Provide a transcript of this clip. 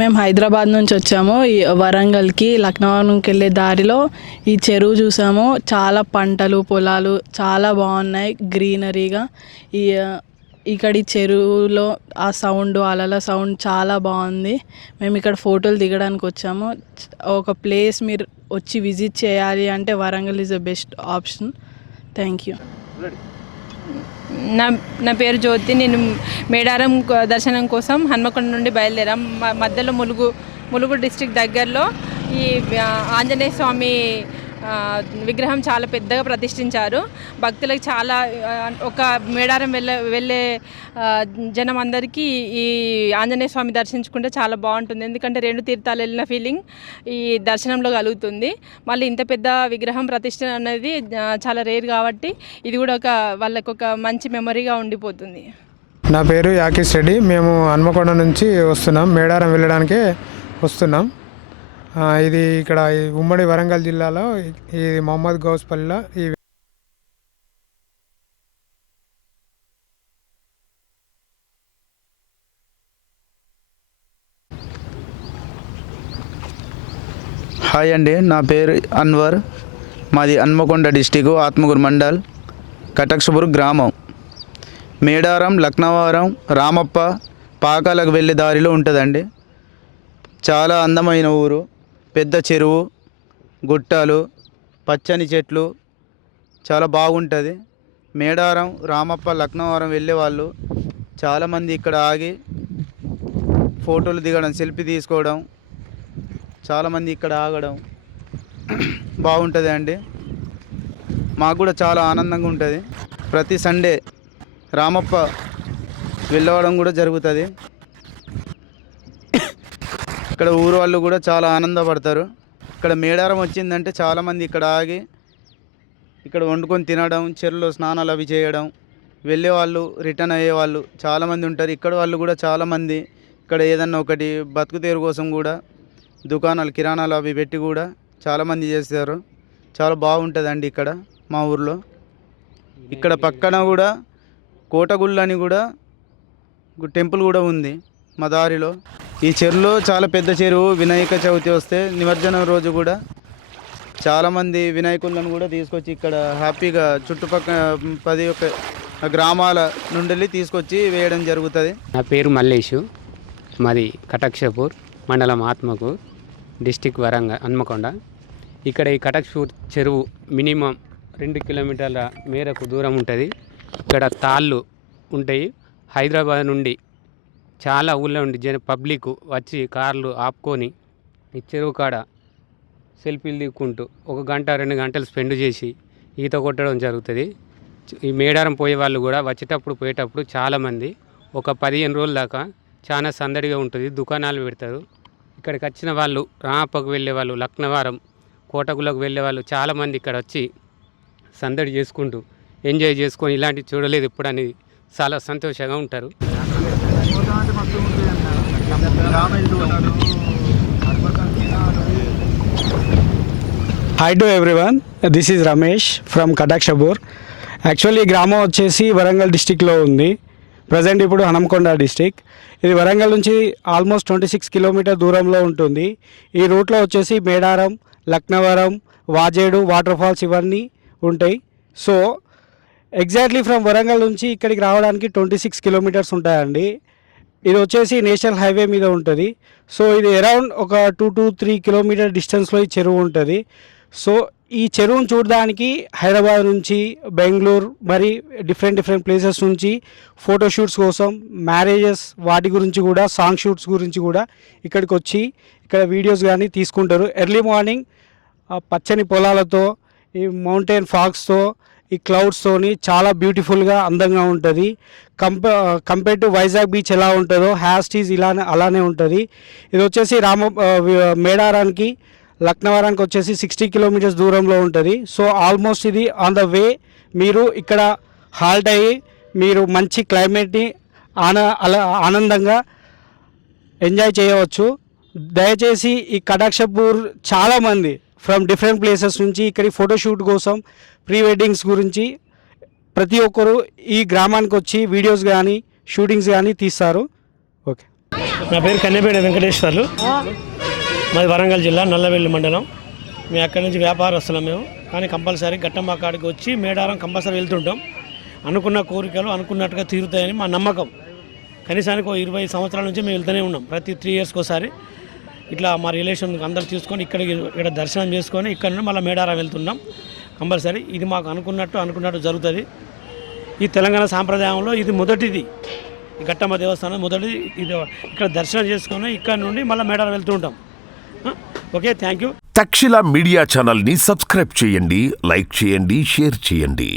మేము హైదరాబాద్ నుంచి వచ్చాము. ఈ వరంగల్కి లక్నవరంకి వెళ్ళే దారిలో ఈ చెరువు చూసాము. చాలా పంటలు పొలాలు చాలా బాగున్నాయి గ్రీనరీగా. ఈ ఇక్కడి చెరువులో ఆ సౌండ్ అలల సౌండ్ చాలా బాగుంది. మేము ఇక్కడ ఫోటోలు దిగడానికి వచ్చాము. ఒక ప్లేస్ మీరు వచ్చి విజిట్ చేయాలి అంటే Warangal is the best option. Thank you. నా నా పేరు జ్యోతి. నేను మేడారం దర్శనం కోసం హన్మకొండ నుండి బయలుదేరాం. మధ్యలో ములుగు డిస్ట్రిక్ట్ దగ్గరలో ఈ ఆంజనేయ స్వామి విగ్రహం చాలా పెద్దగా ప్రతిష్ఠించారు. భక్తులకు చాలా ఒక మేడారం వెళ్ళే జనం అందరికీ ఈ ఆంజనేయ స్వామి దర్శించుకుంటే చాలా బాగుంటుంది. ఎందుకంటే 2 తీర్థాలు వెళ్ళిన ఫీలింగ్ ఈ దర్శనంలో కలుగుతుంది. మళ్ళీ ఇంత పెద్ద విగ్రహం ప్రతిష్ఠ అనేది చాలా రేర్ కాబట్టి ఇది కూడా వాళ్ళకు ఒక మంచి మెమరీగా ఉండిపోతుంది. నా పేరు యాకేష్ రెడ్డి. మేము హన్మకొండ నుంచి వస్తున్నాం. మేడారం వెళ్ళడానికి వస్తున్నాం. ఇది ఇక్కడ ఉమ్మడి వరంగల్ జిల్లాలో ఇది మొహమ్మద్ గౌస్పల్లిలో ఈ హాయ్ అండి, నా పేరు అన్వర్. మాది హన్మకొండ డిస్టిక్ ఆత్మకూరు మండల్ కటక్షపూర్ గ్రామం. మేడారం లక్నవరం రామప్ప పాకాలకు వెళ్ళే దారిలో ఉంటుందండి. చాలా అందమైన ఊరు. పెద్ద చెరువు, గుట్టలు, పచ్చని చెట్లు, చాలా బాగుంటుంది. మేడారం రామప్ప లక్నవరం వెళ్ళే వాళ్ళు చాలామంది ఇక్కడ ఆగి ఫోటోలు దిగడం, సెల్ఫీ తీసుకోవడం, చాలామంది ఇక్కడ ఆగడం బాగుంటుంది అండి. మాకు కూడా చాలా ఆనందంగా ఉంటుంది. ప్రతి సండే రామప్ప వెళ్ళవడం కూడా జరుగుతుంది. ఇక్కడ ఊరు వాళ్ళు కూడా చాలా ఆనందపడతారు. ఇక్కడ మేడారం వచ్చిందంటే చాలామంది ఇక్కడ ఆగి ఇక్కడ వండుకొని తినడం, చెరువులో స్నానాలు అవి చేయడం, వెళ్ళేవాళ్ళు రిటర్న్ అయ్యేవాళ్ళు చాలామంది ఉంటారు. ఇక్కడ వాళ్ళు కూడా చాలామంది ఇక్కడ ఏదన్నా ఒకటి బతుకు తెరు కోసం కూడా దుకాణాలు కిరాణాలు అవి పెట్టి కూడా చాలామంది చేస్తారు. చాలా బాగుంటుందండి ఇక్కడ మా ఊర్లో. ఇక్కడ పక్కన కూడా కోటగుళ్ళు అని కూడా టెంపుల్ కూడా ఉంది మా దారిలో. ఈ చెరువులో చాలా పెద్ద చెరువు. వినాయక చవితి వస్తే నిమజ్జనం రోజు కూడా చాలామంది వినాయకులను కూడా తీసుకొచ్చి ఇక్కడ హ్యాపీగా చుట్టుపక్కల 10 గ్రామాల నుండి తీసుకొచ్చి వేయడం జరుగుతుంది. నా పేరు మల్లేషు. మాది కటక్షపూర్ మండలం ఆత్మకూర్ డిస్టిక్ వరంగల్ హన్మకొండ. ఇక్కడ ఈ కటక్షపూర్ చెరువు మినిమం 2 కిలోమీటర్ల మేరకు దూరం ఉంటుంది. ఇక్కడ తాళ్ళు ఉంటాయి. హైదరాబాద్ నుండి చాలా ఊళ్ళో ఉండి పబ్లిక్ వచ్చి కార్లు ఆపుకొని ఈ చెరువు కాడ సెల్ఫీలు దిక్కుంటూ 1 గంట 2 గంటలు స్పెండ్ చేసి ఈత కొట్టడం జరుగుతుంది. ఈ మేడారం పోయే వాళ్ళు కూడా వచ్చేటప్పుడు పోయేటప్పుడు చాలామంది ఒక 15 రోజుల దాకా చాలా సందడిగా ఉంటుంది. దుకాణాలు పెడతారు. ఇక్కడికి వచ్చిన వాళ్ళు రామప్పకు వెళ్ళే వాళ్ళు, లక్నవరం కోటగులకు వెళ్ళే వాళ్ళు చాలామంది ఇక్కడ వచ్చి సందడి చేసుకుంటూ ఎంజాయ్ చేసుకొని ఇలాంటివి చూడలేదు ఇప్పుడు అని చాలా సంతోషంగా ఉంటారు. Hi to everyone, this is Ramesh from Katakshapur. Actually ఈ గ్రామం వచ్చేసి వరంగల్ డిస్టిక్లో ఉంది. ప్రజెంట్ ఇప్పుడు హన్మకొండ డిస్టిక్. ఇది వరంగల్ నుంచి ఆల్మోస్ట్ 26 కిలోమీటర్ దూరంలో ఉంటుంది. ఈ రూట్లో వచ్చేసి మేడారం, లక్నవరం, వాజేడు వాటర్ ఫాల్స్ ఇవన్నీ ఉంటాయి. సో ఎగ్జాక్ట్లీ ఫ్రమ్ వరంగల్ నుంచి ఇక్కడికి రావడానికి 26 కిలోమీటర్స్ ఉంటాయండి. ఇది వచ్చేసి నేషనల్ హైవే మీద ఉంటుంది. సో ఇది అరౌండ్ ఒక 2 to 3 కిలోమీటర్ డిస్టెన్స్లో ఈ చెరువు ఉంటుంది. సో ఈ చెరువును చూడడానికి హైదరాబాద్ నుంచి, బెంగళూరు, మరి డిఫరెంట్ ప్లేసెస్ నుంచి ఫోటోషూట్స్ కోసం, మ్యారేజెస్ వాటి గురించి కూడా, సాంగ్ షూట్స్ గురించి కూడా ఇక్కడికి వచ్చి ఇక్కడ వీడియోస్ కానీ తీసుకుంటారు. ఎర్లీ మార్నింగ్ పచ్చని పొలాలతో, ఈ మౌంటైన్ ఫాగ్స్తో, ఈ క్లౌడ్స్తోని చాలా బ్యూటిఫుల్గా అందంగా ఉంటుంది. కంపేర్ టు వైజాగ్ బీచ్ ఎలా ఉంటుందో హ్యాస్టీస్ అలానే ఉంటుంది. ఇది వచ్చేసి మేడారానికి, లక్నవరానికి వచ్చేసి 60 కిలోమీటర్స్ దూరంలో ఉంటుంది. సో ఆల్మోస్ట్ ఇది ఆన్ ద వే. మీరు ఇక్కడ హాల్ట్ అయ్యి మీరు మంచి క్లైమేట్ని ఆనందంగా ఎంజాయ్ చేయవచ్చు. దయచేసి ఈ కటాక్షపూర్ చాలామంది ఫ్రమ్ డిఫరెంట్ ప్లేసెస్ నుంచి ఇక్కడి ఫోటోషూట్ కోసం, ప్రీ వెడ్డింగ్స్ గురించి ప్రతి ఒక్కరు ఈ గ్రామానికి వచ్చి వీడియోస్ కానీ షూటింగ్స్ కానీ తీస్తారు. ఓకే. నా పేరు కన్నెపేట వెంకటేశ్వర్లు, మాది వరంగల్ జిల్లా నల్లవెల్లి మండలం. మేము అక్కడి నుంచి వ్యాపారస్తున్నాం మేము, కానీ కంపల్సరీ ఘట్టమ్మ కాడికి వచ్చి మేడారం కంపల్సరీ వెళ్తుంటాం. అనుకున్న కోరికలు అనుకున్నట్టుగా తీరుతాయని మా నమ్మకం. కనీసానికి 20 సంవత్సరాల నుంచి మేము వెళ్తూనే ఉన్నాం. ప్రతి 3 ఇయర్స్కి ఒకసారి ఇట్లా మా రిలేషన్ అందరు తీసుకొని ఇక్కడ దర్శనం చేసుకొని ఇక్కడ నుండి మళ్ళీ మేడారం వెళ్తున్నాం కంపల్సరీ. ఇది మాకు అనుకున్నట్టు జరుగుతుంది. ఈ తెలంగాణ సాంప్రదాయంలో ఇది మొదటిది, ఈ ఘట్టమ్మ దేవస్థానం మొదటిది. ఇది ఇక్కడ దర్శనం చేసుకొని ఇక్కడ నుండి మళ్ళీ మేడారం వెళ్తూ ఉంటాం. Okay, thank you. Takshashila media ఛానల్ని సబ్స్క్రైబ్ చేయండి, లైక్ చేయండి, షేర్ చేయండి.